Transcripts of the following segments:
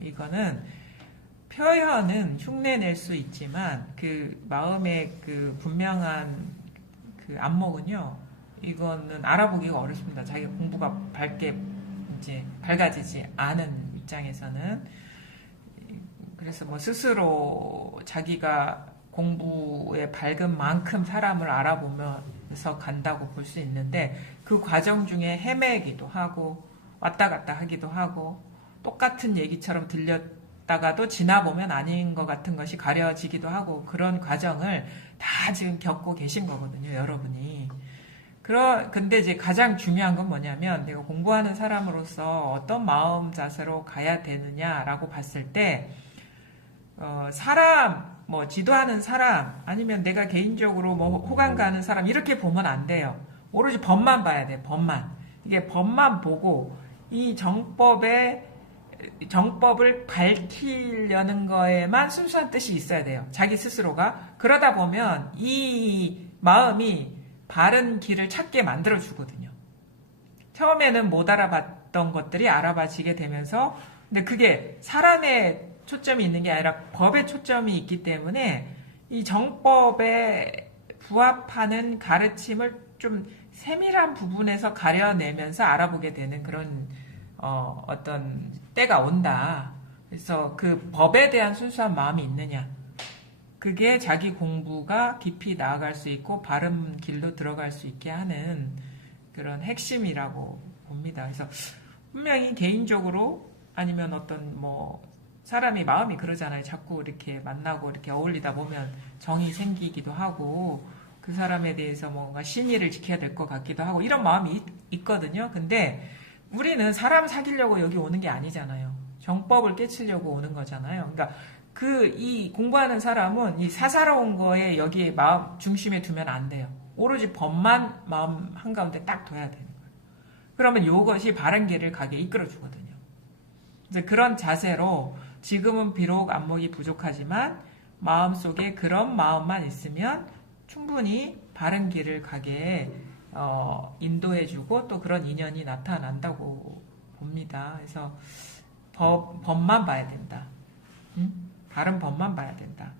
이거는 표현은 흉내낼 수 있지만 그 마음의 그 분명한 그 안목은요, 이거는 알아보기가 어렵습니다. 자기가 공부가 이제 밝아지지 않은 입장에서는. 그래서 뭐 스스로 자기가 공부에 밝은 만큼 사람을 알아보면서 간다고 볼 수 있는데, 그 과정 중에 헤매기도 하고 왔다 갔다 하기도 하고 똑같은 얘기처럼 들렸다가도 지나보면 아닌 것 같은 것이 가려지기도 하고, 그런 과정을 다 지금 겪고 계신 거거든요, 여러분이. 근데 이제 가장 중요한 건 뭐냐면, 내가 공부하는 사람으로서 어떤 마음 자세로 가야 되느냐라고 봤을 때, 뭐 지도하는 사람, 아니면 내가 개인적으로 뭐 호감 가는 사람, 이렇게 보면 안 돼요. 오로지 법만 봐야 돼, 법만. 이게 법만 보고, 이 정법을 밝히려는 거에만 순수한 뜻이 있어야 돼요. 자기 스스로가. 그러다 보면 이 마음이 바른 길을 찾게 만들어주거든요. 처음에는 못 알아봤던 것들이 알아봐지게 되면서, 근데 그게 사람의 초점이 있는 게 아니라 법에 초점이 있기 때문에 이 정법에 부합하는 가르침을 좀 세밀한 부분에서 가려내면서 알아보게 되는 그런 어떤 때가 온다. 그래서 그 법에 대한 순수한 마음이 있느냐, 그게 자기 공부가 깊이 나아갈 수 있고 바른 길로 들어갈 수 있게 하는 그런 핵심이라고 봅니다. 그래서 분명히 개인적으로, 아니면 어떤 뭐 사람이 마음이 그러잖아요. 자꾸 이렇게 만나고 이렇게 어울리다 보면 정이 생기기도 하고, 그 사람에 대해서 뭔가 신의를 지켜야 될 것 같기도 하고, 이런 마음이 있거든요. 근데 우리는 사람 사귀려고 여기 오는 게 아니잖아요. 정법을 깨치려고 오는 거잖아요. 그러니까 이 공부하는 사람은 이 사사로운 거에 여기에 마음 중심에 두면 안 돼요. 오로지 법만 마음 한가운데 딱 둬야 되는 거예요. 그러면 이것이 바른 길을 가게 이끌어 주거든요. 이제 그런 자세로 지금은 비록 안목이 부족하지만 마음속에 그런 마음만 있으면 충분히 바른 길을 가게 인도해주고, 또 그런 인연이 나타난다고 봅니다. 그래서 법만 봐야 된다. 바른 법만 봐야 된다.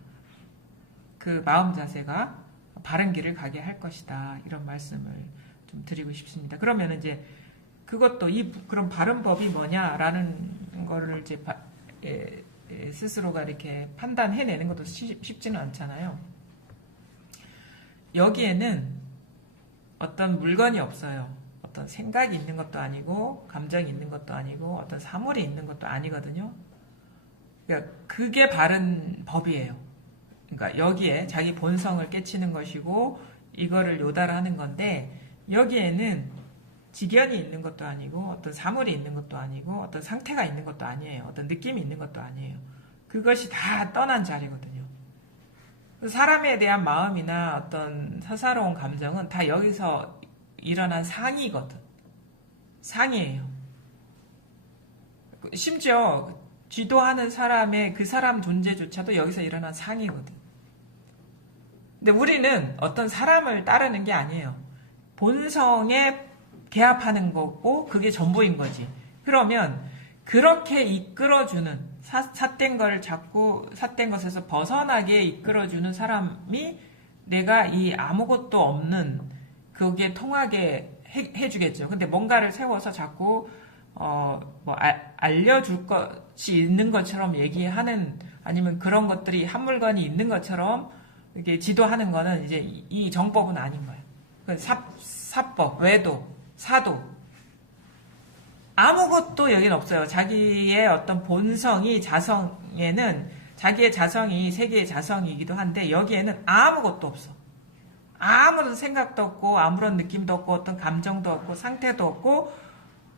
그 마음 자세가 바른 길을 가게 할 것이다. 이런 말씀을 좀 드리고 싶습니다. 그러면 이제 그것도 그런 바른 법이 뭐냐라는 거를 이제 스스로가 이렇게 판단해내는 것도 쉽지는 않잖아요. 여기에는 어떤 물건이 없어요. 어떤 생각이 있는 것도 아니고, 감정이 있는 것도 아니고, 어떤 사물이 있는 것도 아니거든요. 그러니까 그게 바른 법이에요. 그러니까 여기에 자기 본성을 깨치는 것이고, 이거를 요달하는 건데, 여기에는 직연이 있는 것도 아니고, 어떤 사물이 있는 것도 아니고, 어떤 상태가 있는 것도 아니에요. 어떤 느낌이 있는 것도 아니에요. 그것이 다 떠난 자리거든요. 사람에 대한 마음이나 어떤 사사로운 감정은 다 여기서 일어난 상이거든. 상이에요. 심지어 지도하는 사람의 그 사람 존재조차도 여기서 일어난 상이거든. 근데 우리는 어떤 사람을 따르는 게 아니에요. 본성에 개합하는 거고, 그게 전부인 거지. 그러면 그렇게 이끌어주는, 삿된 것에서 벗어나게 이끌어주는 사람이 내가 이 아무것도 없는 그게 통하게 해주겠죠. 근데 뭔가를 세워서 자꾸 알려줄 것이 있는 것처럼 얘기하는, 아니면 그런 것들이 한 물건이 있는 것처럼 이렇게 지도하는 거는 이제 이 정법은 아닌 거예요. 사법, 외도, 사도, 아무것도 여기는 없어요. 자기의 어떤 본성이, 자성에는 자기의 자성이 세계의 자성이기도 한데, 여기에는 아무것도 없어. 아무런 생각도 없고, 아무런 느낌도 없고, 어떤 감정도 없고, 상태도 없고,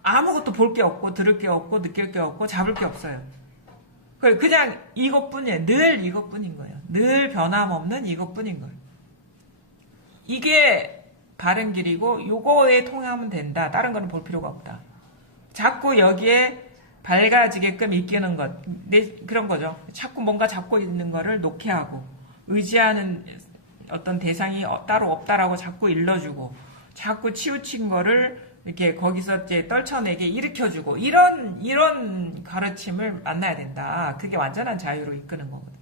아무것도 볼 게 없고, 들을 게 없고, 느낄 게 없고, 잡을 게 없어요. 그냥 이것뿐이에요. 늘 이것뿐인 거예요. 늘 변함없는 이것뿐인 거예요. 이게 바른 길이고, 요거에 통하면 된다. 다른 거는 볼 필요가 없다. 자꾸 여기에 밝아지게끔 이끄는 것, 그런 거죠. 자꾸 뭔가 잡고 있는 거를 놓게 하고, 의지하는 어떤 대상이 따로 없다라고 자꾸 일러주고, 자꾸 치우친 거를 이렇게 거기서 이제 떨쳐내게 일으켜주고 이런 가르침을 만나야 된다. 그게 완전한 자유로 이끄는 거거든요.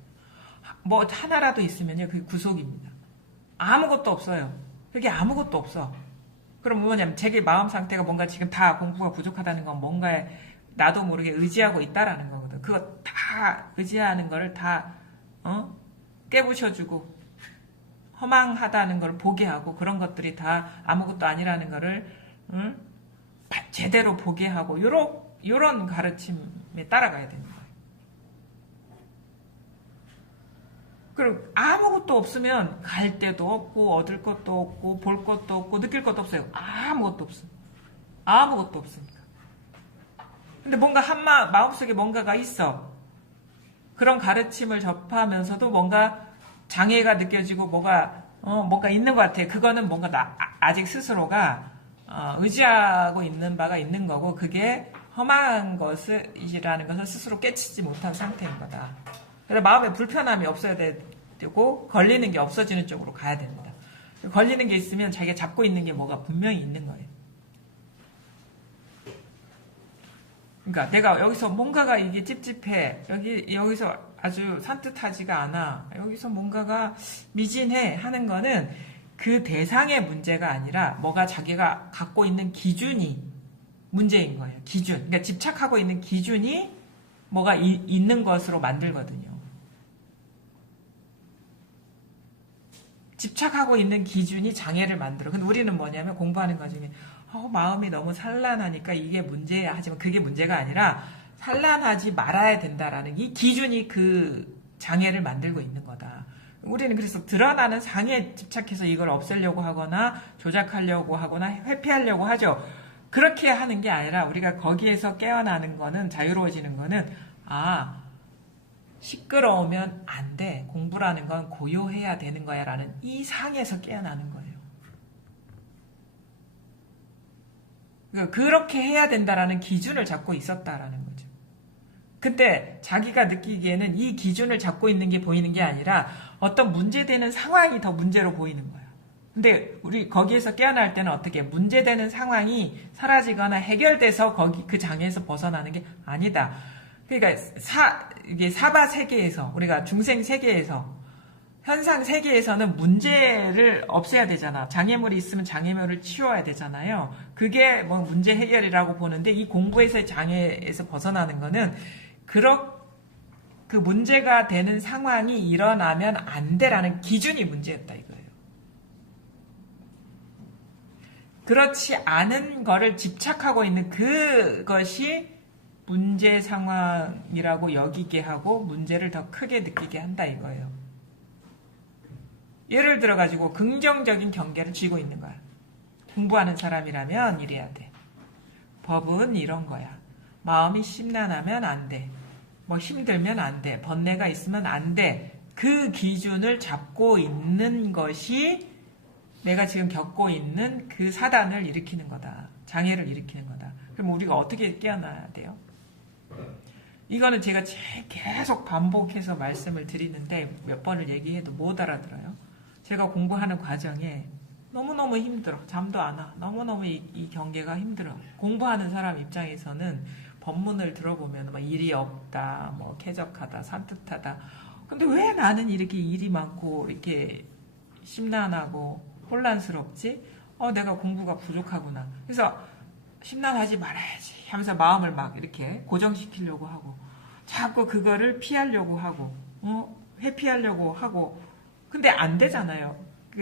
뭐 하나라도 있으면요, 그게 구속입니다. 아무것도 없어요. 그게 아무것도 없어. 그럼 뭐냐면 자기 마음 상태가 뭔가 지금 다 공부가 부족하다는 건 뭔가에 나도 모르게 의지하고 있다라는 거거든. 그거 다 의지하는 거를 다 깨부셔주고 허망하다는 걸 보게 하고 그런 것들이 다 아무것도 아니라는 거를 제대로 보게 하고 요런 가르침에 따라가야 되는 거예요. 그리고 아무것도 없으면 갈 데도 없고 얻을 것도 없고 볼 것도 없고 느낄 것도 없어요. 아무것도 없어. 아무것도 없으니까. 근데 뭔가 마음속에 뭔가가 있어. 그런 가르침을 접하면서도 뭔가 장애가 느껴지고 뭔가 있는 것 같아. 그거는 뭔가 아직 스스로가 의지하고 있는 바가 있는 거고 그게 험한 것이라는 것을 스스로 깨치지 못한 상태인 거다. 그래서 마음에 불편함이 없어야 되고 걸리는 게 없어지는 쪽으로 가야 됩니다. 걸리는 게 있으면 자기가 잡고 있는 게 뭐가 분명히 있는 거예요. 그러니까 내가 여기서 뭔가가 이게 찝찝해. 여기서 아주 산뜻하지가 않아. 여기서 뭔가가 미진해 하는 거는 그 대상의 문제가 아니라 뭐가 자기가 갖고 있는 기준이 문제인 거예요. 기준. 그러니까 집착하고 있는 기준이 뭐가 있는 것으로 만들거든요. 집착하고 있는 기준이 장애를 만들어. 근데 우리는 뭐냐면 공부하는 과정에 마음이 너무 산란하니까 이게 문제야. 하지만 그게 문제가 아니라 산란하지 말아야 된다라는 이 기준이 그 장애를 만들고 있는 거다. 우리는 그래서 드러나는 상에 집착해서 이걸 없애려고 하거나 조작하려고 하거나 회피하려고 하죠. 그렇게 하는 게 아니라 우리가 거기에서 깨어나는 거는 자유로워지는 거는 시끄러우면 안 돼. 공부라는 건 고요해야 되는 거야 라는 이 상에서 깨어나는 거예요. 그렇게 해야 된다라는 기준을 잡고 있었다라는 거죠. 근데 자기가 느끼기에는 이 기준을 잡고 있는 게 보이는 게 아니라 어떤 문제되는 상황이 더 문제로 보이는 거예요. 근데 우리 거기에서 깨어날 때는 어떻게 문제되는 상황이 사라지거나 해결돼서 그 장애에서 벗어나는 게 아니다. 그러니까 이게 사바 세계에서 우리가 중생 세계에서 현상 세계에서는 문제를 없애야 되잖아. 장애물이 있으면 장애물을 치워야 되잖아요. 그게 뭐 문제 해결이라고 보는데 이 공부에서의 장애에서 벗어나는 거는 그 문제가 되는 상황이 일어나면 안 돼라는 기준이 문제였다 이거예요. 그렇지 않은 거를 집착하고 있는 그것이 문제 상황이라고 여기게 하고 문제를 더 크게 느끼게 한다 이거예요. 예를 들어가지고 긍정적인 경계를 쥐고 있는 거야. 공부하는 사람이라면 이래야 돼. 법은 이런 거야. 마음이 심란하면 안 돼. 뭐 힘들면 안 돼. 번뇌가 있으면 안 돼. 그 기준을 잡고 있는 것이 내가 지금 겪고 있는 그 사단을 일으키는 거다. 장애를 일으키는 거다. 그럼 우리가 어떻게 깨어나야 돼요? 이거는 제가 계속 반복해서 말씀을 드리는데 몇 번을 얘기해도 못 알아들어요. 제가 공부하는 과정에 너무너무 힘들어. 잠도 안 와. 너무너무 이 경계가 힘들어. 공부하는 사람 입장에서는 법문을 들어보면 막 일이 없다, 뭐 쾌적하다, 산뜻하다. 근데 왜 나는 이렇게 일이 많고 이렇게 심란하고 혼란스럽지? 내가 공부가 부족하구나. 그래서 심란하지 말아야지 하면서 마음을 막 이렇게 고정시키려고 하고 자꾸 그거를 피하려고 하고 회피하려고 하고 근데 안 되잖아요.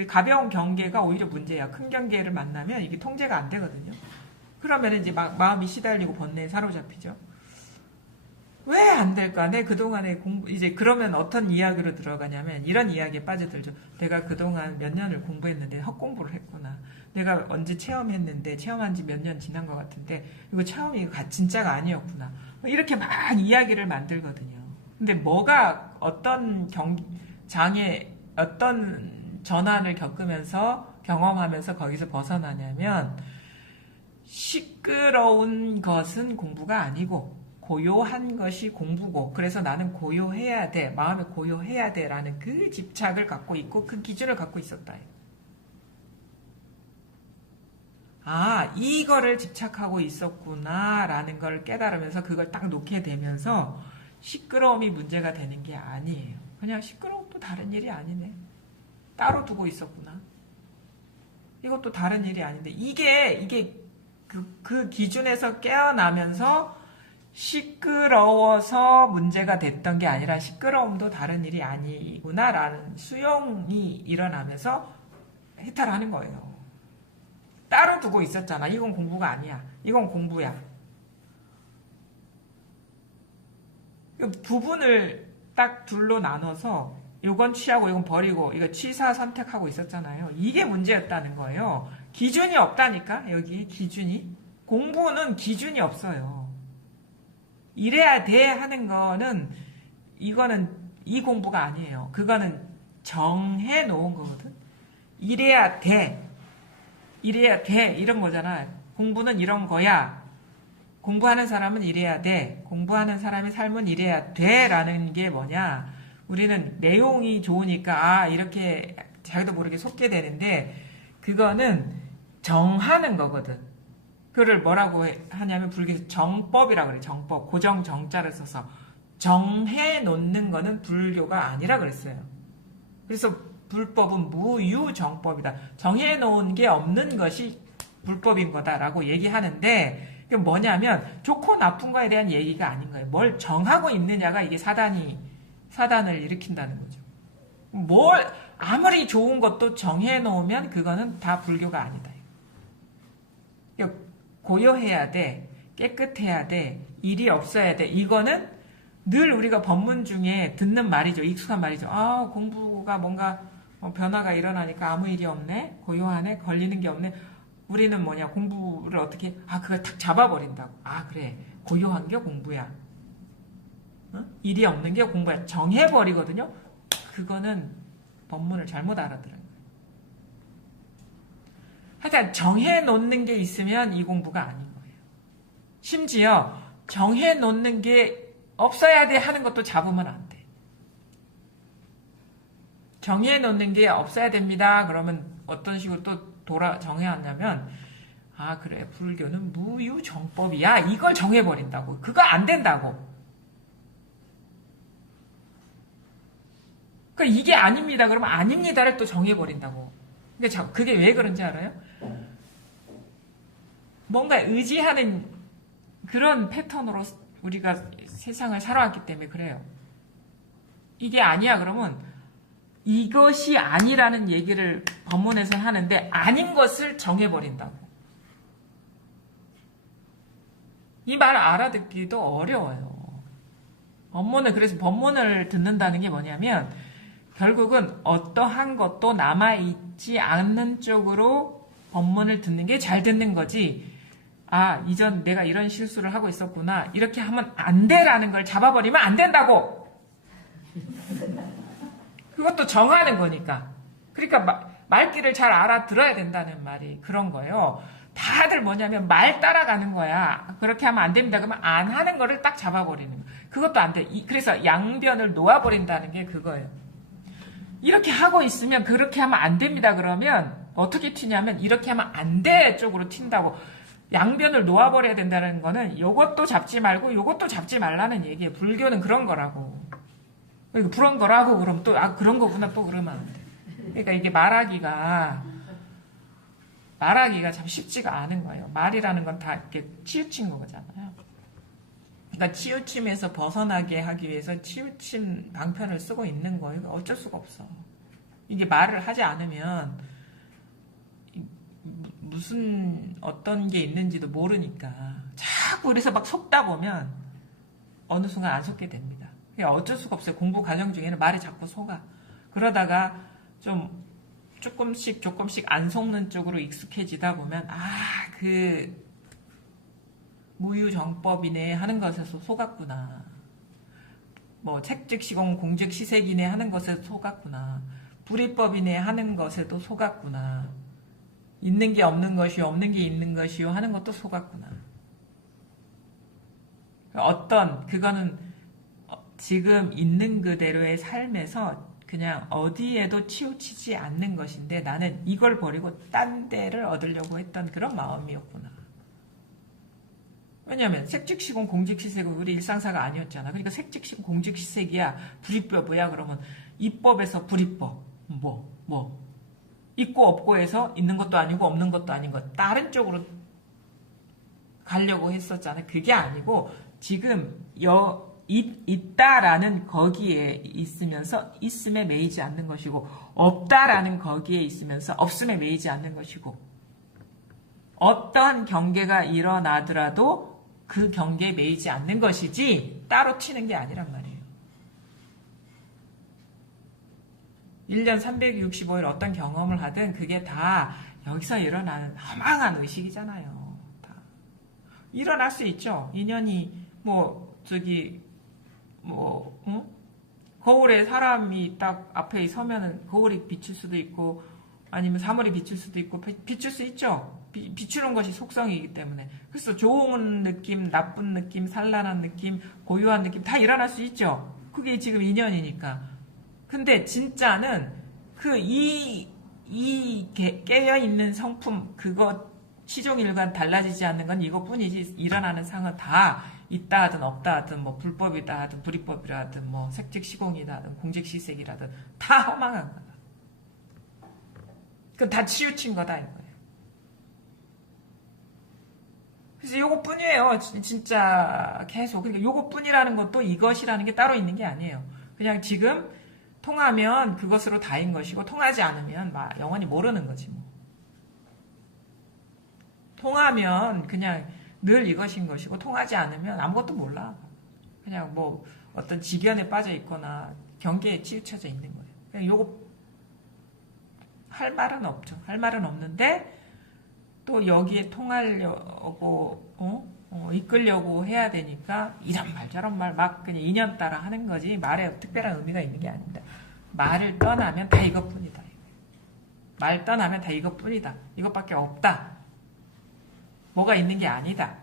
가벼운 경계가 오히려 문제야. 큰 경계를 만나면 이게 통제가 안 되거든요. 그러면 이제 마음이 시달리고 번뇌에 사로잡히죠. 왜 안 될까? 내 그동안에 이제 그러면 어떤 이야기로 들어가냐면 이런 이야기에 빠져들죠. 내가 그동안 몇 년을 공부했는데 헛공부를 했구나. 내가 언제 체험했는데 체험한 지 몇 년 지난 것 같은데 이거 체험이 진짜가 아니었구나. 이렇게 막 이야기를 만들거든요. 근데 뭐가 어떤 장애 어떤 전환을 겪으면서 경험하면서 거기서 벗어나냐면 시끄러운 것은 공부가 아니고 고요한 것이 공부고 그래서 나는 고요해야 돼. 마음이 고요해야 돼 라는 그 집착을 갖고 있고 그 기준을 갖고 있었다. 아, 이거를 집착하고 있었구나라는 걸 깨달으면서 그걸 딱 놓게 되면서 시끄러움이 문제가 되는 게 아니에요. 그냥 시끄러움도 다른 일이 아니네. 따로 두고 있었구나. 이것도 다른 일이 아닌데 이게 그 기준에서 깨어나면서 시끄러워서 문제가 됐던 게 아니라 시끄러움도 다른 일이 아니구나라는 수용이 일어나면서 해탈하는 거예요. 따로 두고 있었잖아. 이건 공부가 아니야. 이건 공부야. 부분을 딱 둘로 나눠서 이건 취하고 이건 버리고 이거 취사 선택하고 있었잖아요. 이게 문제였다는 거예요. 기준이 없다니까. 여기 기준이. 공부는 기준이 없어요. 이래야 돼 하는 거는 이거는 이 공부가 아니에요. 그거는 정해 놓은 거거든. 이래야 돼. 이래야 돼. 이런 거잖아. 공부는 이런 거야. 공부하는 사람은 이래야 돼. 공부하는 사람의 삶은 이래야 돼. 라는 게 뭐냐. 우리는 내용이 좋으니까, 아, 이렇게 자기도 모르게 속게 되는데, 그거는 정하는 거거든. 그걸 뭐라고 하냐면, 불교에서 정법이라고 그래. 정법. 고정 정자를 써서. 정해 놓는 거는 불교가 아니라 그랬어요. 그래서 불법은 무유정법이다. 정해 놓은 게 없는 것이 불법인 거다라고 얘기하는데, 그게 뭐냐면, 좋고 나쁜 거에 대한 얘기가 아닌 거예요. 뭘 정하고 있느냐가 이게 사단을 일으킨다는 거죠. 아무리 좋은 것도 정해 놓으면 그거는 다 불교가 아니다. 고요해야 돼. 깨끗해야 돼. 일이 없어야 돼. 이거는 늘 우리가 법문 중에 듣는 말이죠. 익숙한 말이죠. 아, 공부가 뭔가 변화가 일어나니까 아무 일이 없네. 고요하네. 걸리는 게 없네. 우리는 뭐냐. 공부를 어떻게, 그걸 탁 잡아버린다고. 아, 그래. 고요한 게 공부야. 일이 없는 게 공부야. 정해버리거든요. 그거는 법문을 잘못 알아들어요. 하여튼 정해놓는 게 있으면 이 공부가 아닌 거예요. 심지어 정해놓는 게 없어야 돼 하는 것도 잡으면 안 돼. 정해놓는 게 없어야 됩니다. 그러면 어떤 식으로 또 정해왔냐면 아 그래 불교는 무유정법이야. 이걸 정해버린다고. 그거 안 된다고. 그러니까 이게 아닙니다. 그러면 아닙니다를 또 정해버린다고. 그러니까 그게 왜 그런지 알아요? 뭔가 의지하는 그런 패턴으로 우리가 세상을 살아왔기 때문에 그래요. 이게 아니야 그러면 이것이 아니라는 얘기를 법문에서 하는데 아닌 것을 정해버린다고. 이 말 알아듣기도 어려워요. 그래서 법문을 듣는다는 게 뭐냐면 결국은 어떠한 것도 남아있지 않는 쪽으로 법문을 듣는 게 잘 듣는 거지. 아, 이전 내가 이런 실수를 하고 있었구나. 이렇게 하면 안 돼라는 걸 잡아버리면 안 된다고. 그것도 정하는 거니까. 그러니까 말귀를 잘 알아들어야 된다는 말이 그런 거예요. 다들 뭐냐면 말 따라가는 거야. 그렇게 하면 안 됩니다. 그러면 안 하는 거를 딱 잡아버리는 거. 그것도 안 돼. 그래서 양변을 놓아버린다는 게 그거예요. 이렇게 하고 있으면 그렇게 하면 안 됩니다. 그러면 어떻게 튀냐면 이렇게 하면 안 돼 쪽으로 튄다고. 양변을 놓아버려야 된다는 거는 이것도 잡지 말고 이것도 잡지 말라는 얘기예요. 불교는 그런 거라고. 그런 거라고 그러면 또 그런 거구나 또 그러면 안 돼. 그러니까 이게 말하기가 참 쉽지가 않은 거예요. 말이라는 건 다 이렇게 치우친 거잖아요. 그러니까 치우침에서 벗어나게 하기 위해서 치우침 방편을 쓰고 있는 거예요. 어쩔 수가 없어. 이게 말을 하지 않으면 무슨 어떤 게 있는지도 모르니까 자꾸 그래서 막 속다 보면 어느 순간 안 속게 됩니다. 어쩔 수가 없어요. 공부 과정 중에는 말이 자꾸 속아. 그러다가 좀 조금씩 안 속는 쪽으로 익숙해지다 보면 무유정법이네 하는 것에서 속았구나. 책즉시공 공즉시색이네 하는 것에 속았구나. 불이법이네 하는 것에도 속았구나. 있는 게 없는 것이요 없는 게 있는 것이요 하는 것도 속았구나. 그거는 지금 있는 그대로의 삶에서 그냥 어디에도 치우치지 않는 것인데 나는 이걸 버리고 딴 데를 얻으려고 했던 그런 마음이었구나. 왜냐면 색즉시공 공직시색은 우리 일상사가 아니었잖아. 그러니까 색즉시공 공직시색이야. 불이법이야. 그러면 입법에서 불이법. 있고 없고에서 있는 것도 아니고 없는 것도 아닌 것. 다른 쪽으로 가려고 했었잖아. 그게 아니고 지금 있다라는 거기에 있으면서 있음에 매이지 않는 것이고 없다라는 거기에 있으면서 없음에 매이지 않는 것이고 어떠한 경계가 일어나더라도 그 경계에 매이지 않는 것이지 따로 치는 게 아니란 말이에요. 1년 365일 어떤 경험을 하든 그게 다 여기서 일어나는 허망한 의식이잖아요. 다. 일어날 수 있죠. 인연이 거울에 사람이 딱 앞에 서면은 거울이 비칠 수도 있고 아니면 사물이 비칠 수도 있고 비칠 수 있죠. 비추는 것이 속성이기 때문에. 그래서 좋은 느낌, 나쁜 느낌, 산란한 느낌, 고요한 느낌 다 일어날 수 있죠. 그게 지금 인연이니까. 근데 진짜는 깨어있는 성품 그거 시종일관 달라지지 않는 건 이것뿐이지 일어나는 상은 다 있다 하든 없다 하든 불법이다 하든 불이법이라 하든 색즉시공이다 하든 공직시색이라든 다 허망한 거다. 그건 다 치우친 거다 이거예요. 그래서 요것뿐이에요. 진짜 계속. 그러니까 요것뿐이라는 것도 이것이라는 게 따로 있는 게 아니에요. 그냥 지금 통하면 그것으로 다인 것이고 통하지 않으면 영원히 모르는 거지 뭐. 통하면 그냥 늘 이것인 것이고 통하지 않으면 아무것도 몰라. 그냥 어떤 지변에 빠져 있거나 경계에 치우쳐져 있는 거예요. 그냥 요거 할 말은 없죠. 할 말은 없는데 또 여기에 통하려고 이끌려고 해야 되니까 이런 말 저런 말 막 그냥 인연 따라 하는 거지 말에 특별한 의미가 있는 게 아닙니다. 말을 떠나면 다 이것뿐이다. 말 떠나면 다 이것뿐이다. 이것밖에 없다. 뭐가 있는 게 아니다.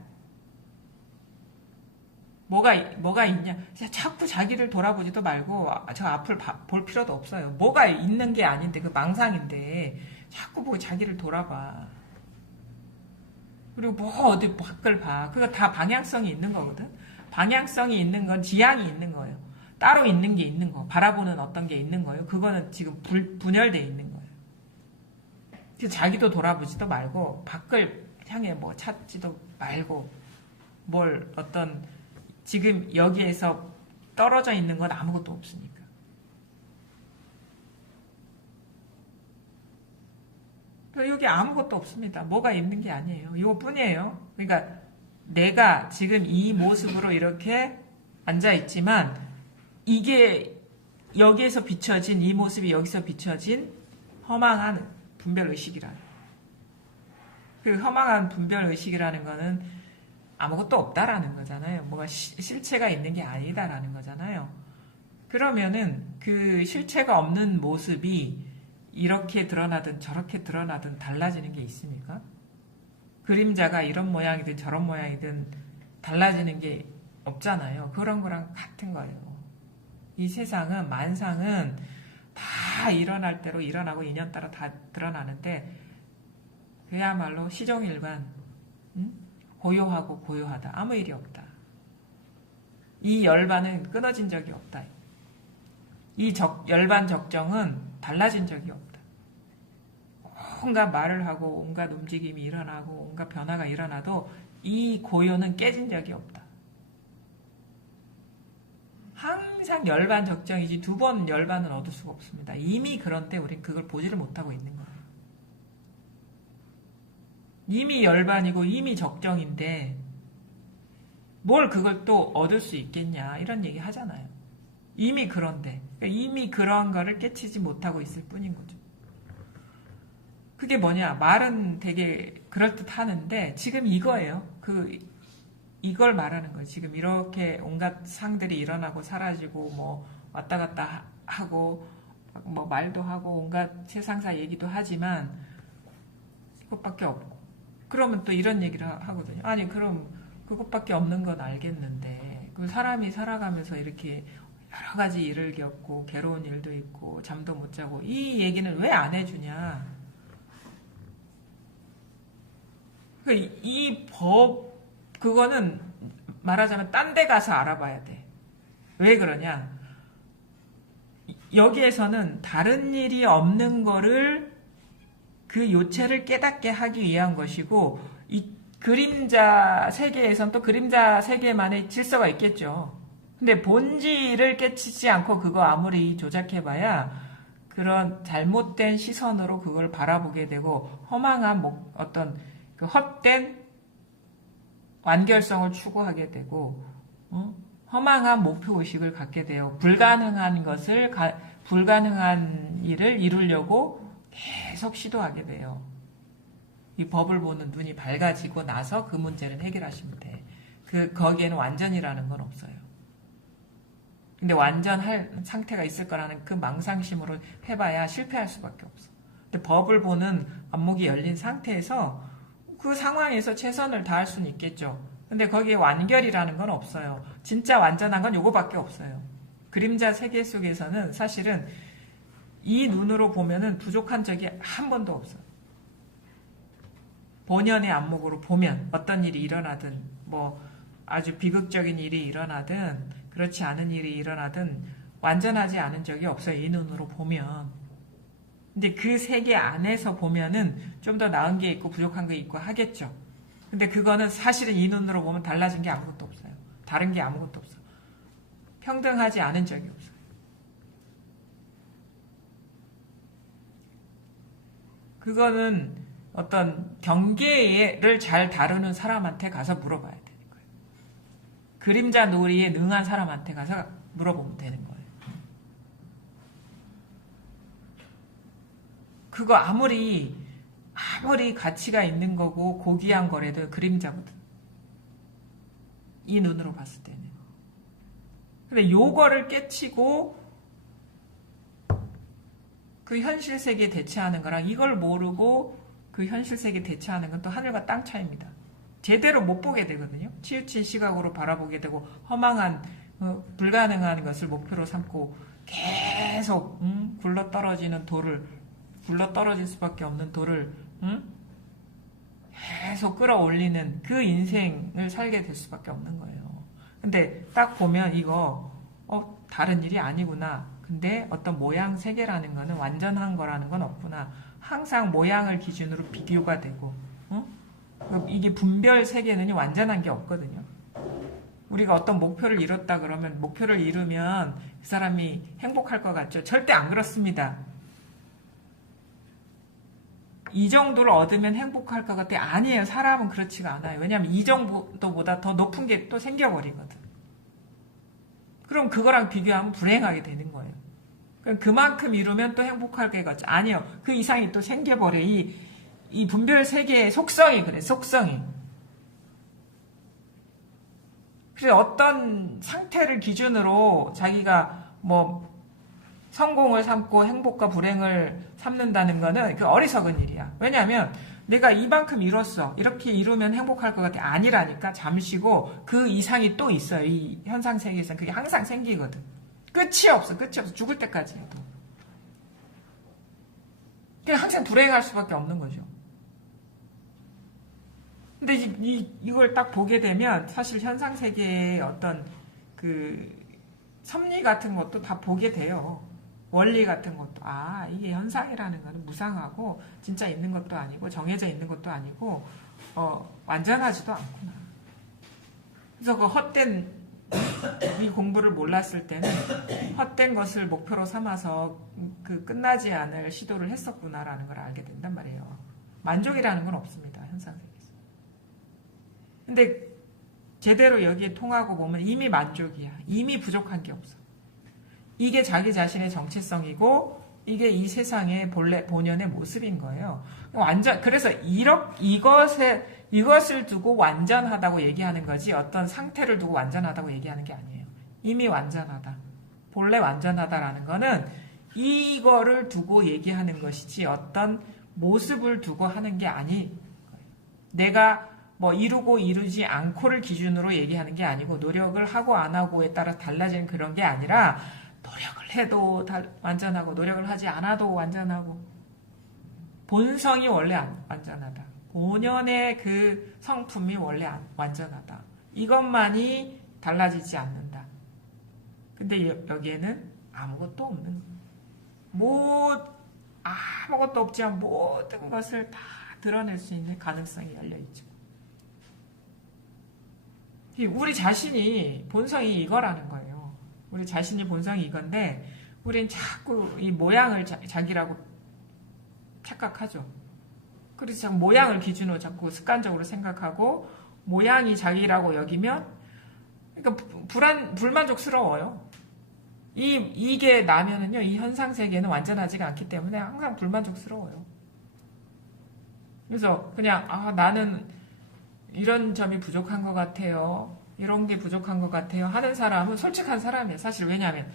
뭐가 있냐. 자꾸 자기를 돌아보지도 말고 저 앞을 볼 필요도 없어요. 뭐가 있는 게 아닌데 그 망상인데 자꾸 자기를 돌아봐. 그리고 어디 밖을 봐. 그거 다 방향성이 있는 거거든. 방향성이 있는 건 지향이 있는 거예요. 따로 있는 게 있는 거. 바라보는 어떤 게 있는 거예요. 그거는 지금 분열되어 있는 거예요. 그래서 자기도 돌아보지도 말고 밖을 향해 찾지도 말고 지금 여기에서 떨어져 있는 건 아무것도 없으니까. 여기 아무것도 없습니다. 뭐가 있는 게 아니에요. 이거뿐이에요. 그러니까 내가 지금 이 모습으로 이렇게 앉아있지만 이게 여기에서 비춰진 이 모습이 여기서 비춰진 허망한 분별의식이라는 그 허망한 분별의식이라는 거는 아무것도 없다라는 거잖아요. 뭐가 실체가 있는 게 아니다라는 거잖아요. 그러면은 그 실체가 없는 모습이 이렇게 드러나든 저렇게 드러나든 달라지는 게 있습니까? 그림자가 이런 모양이든 저런 모양이든 달라지는 게 없잖아요. 그런 거랑 같은 거예요. 이 세상은 만상은 다 일어날 대로 일어나고 인연 따라 다 드러나는데 그야말로 시종일관 고요하고 고요하다. 아무 일이 없다. 이 열반은 끊어진 적이 없다. 이 열반 적정은 달라진 적이 없다. 온갖 말을 하고 온갖 움직임이 일어나고 온갖 변화가 일어나도 이 고요는 깨진 적이 없다. 항상 열반 적정이지 두 번 열반은 얻을 수가 없습니다. 이미 그런데 우린 그걸 보지를 못하고 있는 거예요. 이미 열반이고 이미 적정인데 뭘 그걸 또 얻을 수 있겠냐 이런 얘기 하잖아요. 이미 그런데 이미 그런 거를 깨치지 못하고 있을 뿐인 거죠. 그게 뭐냐 말은 되게 그럴듯하는데 지금 이거예요. 이걸 말하는 거예요. 지금 이렇게 온갖 상들이 일어나고 사라지고 왔다 갔다 하고 말도 하고 온갖 세상사 얘기도 하지만 그것밖에 없고 그러면 또 이런 얘기를 하거든요. 아니 그럼 그것밖에 없는 건 알겠는데 그 사람이 살아가면서 이렇게 여러 가지 일을 겪고 괴로운 일도 있고 잠도 못 자고 이 얘기는 왜 안 해주냐. 이 법 그거는 말하자면 딴 데 가서 알아봐야 돼. 왜 그러냐. 여기에서는 다른 일이 없는 거를 그 요체를 깨닫게 하기 위한 것이고 이 그림자 세계에선 또 그림자 세계만의 질서가 있겠죠. 근데 본질을 깨치지 않고 그거 아무리 조작해봐야 그런 잘못된 시선으로 그걸 바라보게 되고 허망한 어떤 그 헛된 완결성을 추구하게 되고 허망한 목표의식을 갖게 돼요. 불가능한 일을 이루려고 계속 시도하게 돼요. 이 법을 보는 눈이 밝아지고 나서 그 문제를 해결하시면 돼. 거기에는 완전이라는 건 없어요. 근데 완전할 상태가 있을 거라는 그 망상심으로 해봐야 실패할 수밖에 없어. 근데 법을 보는 안목이 열린 상태에서 그 상황에서 최선을 다할 수는 있겠죠. 근데 거기에 완결이라는 건 없어요. 진짜 완전한 건 요거밖에 없어요. 그림자 세계 속에서는 사실은 이 눈으로 보면은 부족한 적이 한 번도 없어요. 본연의 안목으로 보면 어떤 일이 일어나든 뭐 아주 비극적인 일이 일어나든 그렇지 않은 일이 일어나든 완전하지 않은 적이 없어요. 이 눈으로 보면. 근데 그 세계 안에서 보면은 좀 더 나은 게 있고 부족한 게 있고 하겠죠. 근데 그거는 사실은 이 눈으로 보면 달라진 게 아무것도 없어요. 다른 게 아무것도 없어요. 평등하지 않은 적이 없어요. 그거는 어떤 경계를 잘 다루는 사람한테 가서 물어봐야 되는 거예요. 그림자 놀이에 능한 사람한테 가서 물어보면 되는 거예요. 그거 아무리 가치가 있는 거고 고귀한 거래도 그림자거든. 이 눈으로 봤을 때는. 근데 요거를 깨치고 그 현실 세계에 대처하는 거랑 이걸 모르고 그 현실 세계에 대처하는 건 또 하늘과 땅 차이입니다. 제대로 못 보게 되거든요. 치우친 시각으로 바라보게 되고 허망한 불가능한 것을 목표로 삼고 계속 굴러떨어질 수밖에 없는 돌을 계속 끌어올리는 그 인생을 살게 될 수밖에 없는 거예요. 근데 딱 보면 이거 다른 일이 아니구나. 근데 어떤 모양 세계라는 거는 완전한 거라는 건 없구나. 항상 모양을 기준으로 비교가 되고 이게 분별 세계는 완전한 게 없거든요. 우리가 어떤 목표를 이뤘다 그러면 목표를 이루면 그 사람이 행복할 것 같죠? 절대 안 그렇습니다. 이 정도를 얻으면 행복할 것 같아. 아니에요. 사람은 그렇지가 않아요. 왜냐하면 이 정도보다 더 높은 게 또 생겨버리거든. 그럼 그거랑 비교하면 불행하게 되는 거예요. 그럼 그만큼 이루면 또 행복할 것 같죠. 아니요. 그 이상이 또 생겨버려. 이 분별 세계의 속성이 그래. 속성이. 그래서 어떤 상태를 기준으로 자기가 뭐 성공을 삼고 행복과 불행을 삼는다는 거는 그 어리석은 일이야. 왜냐하면 내가 이만큼 이뤘어. 이렇게 이루면 행복할 것 같아. 아니라니까. 잠시고 그 이상이 또 있어요. 이 현상 세계에서는 그게 항상 생기거든. 끝이 없어. 죽을 때까지 해도. 그냥 항상 불행할 수밖에 없는 거죠. 근데 이걸 딱 보게 되면 사실 현상 세계의 어떤 그 섭리 같은 것도 다 보게 돼요. 원리 같은 것도 이게 현상이라는 거는 무상하고 진짜 있는 것도 아니고 정해져 있는 것도 아니고 완전하지도 않구나. 그래서 그 헛된 이 공부를 몰랐을 때는 헛된 것을 목표로 삼아서 그 끝나지 않을 시도를 했었구나라는 걸 알게 된단 말이에요. 만족이라는 건 없습니다. 현상 세계에서. 근데 제대로 여기에 통하고 보면 이미 만족이야. 이미 부족한 게 없어. 이게 자기 자신의 정체성이고 이게 이 세상의 본연의 모습인 거예요. 그래서 이것을 두고 완전하다고 얘기하는 거지 어떤 상태를 두고 완전하다고 얘기하는 게 아니에요. 이미 완전하다. 본래 완전하다라는 거는 이거를 두고 얘기하는 것이지 어떤 모습을 두고 하는 게 아닌 거예요. 내가 뭐 이루고 이루지 않고를 기준으로 얘기하는 게 아니고 노력을 하고 안 하고에 따라 달라지는 그런 게 아니라 노력을 해도 완전하고 노력을 하지 않아도 완전하고 본성이 원래 완전하다. 본연의 그 성품이 원래 완전하다. 이것만이 달라지지 않는다. 근데 여기에는 아무것도 없는 거예요. 아무것도 없지만 모든 것을 다 드러낼 수 있는 가능성이 열려있죠. 우리 자신이 본성이 이거라는 거예요. 우리 자신이 본성이 이건데 우린 자꾸 이 모양을 자기라고 착각하죠. 그래서 모양을 기준으로 자꾸 습관적으로 생각하고 모양이 자기라고 여기면 그러니까 불만족스러워요. 이게 나면은요, 이 현상 세계는 완전하지가 않기 때문에 항상 불만족스러워요. 그래서 그냥 나는 이런 점이 부족한 것 같아요. 이런 게 부족한 것 같아요. 하는 사람은 솔직한 사람이에요. 사실 왜냐하면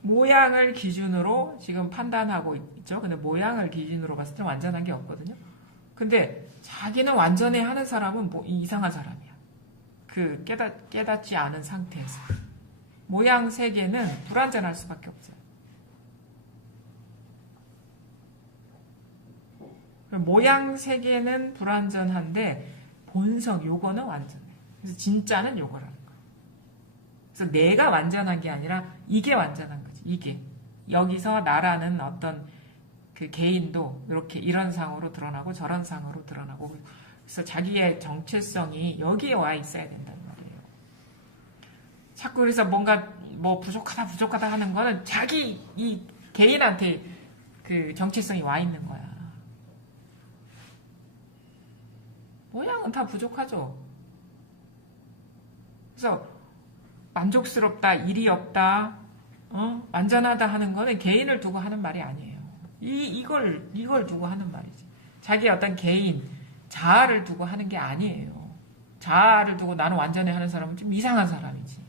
모양을 기준으로 지금 판단하고 있죠. 근데 모양을 기준으로 봤을 때 완전한 게 없거든요. 근데 자기는 완전해 하는 사람은 이상한 사람이야. 그 깨닫지 않은 상태에서. 모양 세계는 불완전할 수밖에 없어요. 모양 세계는 불완전한데 본성 요거는 완전해. 그래서 진짜는 요거라는 거예요. 그래서 내가 완전한 게 아니라 이게 완전한 거지. 이게 여기서 나라는 어떤 그 개인도 이렇게 이런 상으로 드러나고 저런 상으로 드러나고 그래서 자기의 정체성이 여기에 와 있어야 된다는 말이에요. 자꾸 그래서 뭔가 부족하다 하는 거는 자기 이 개인한테 그 정체성이 와 있는 거야. 모양은 다 부족하죠. 그래서 만족스럽다, 일이 없다, 완전하다 하는 거는 개인을 두고 하는 말이 아니에요. 이걸 두고 하는 말이지. 자기 어떤 개인, 자아를 두고 하는 게 아니에요. 자아를 두고 나는 완전해 하는 사람은 좀 이상한 사람이지.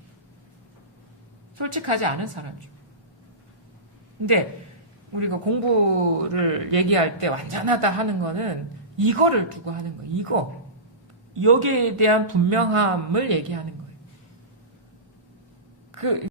솔직하지 않은 사람이죠. 근데 우리가 공부를 얘기할 때 완전하다 하는 거는 이거를 두고 하는 거예요. 여기에 대한 분명함을 얘기하는 거예요.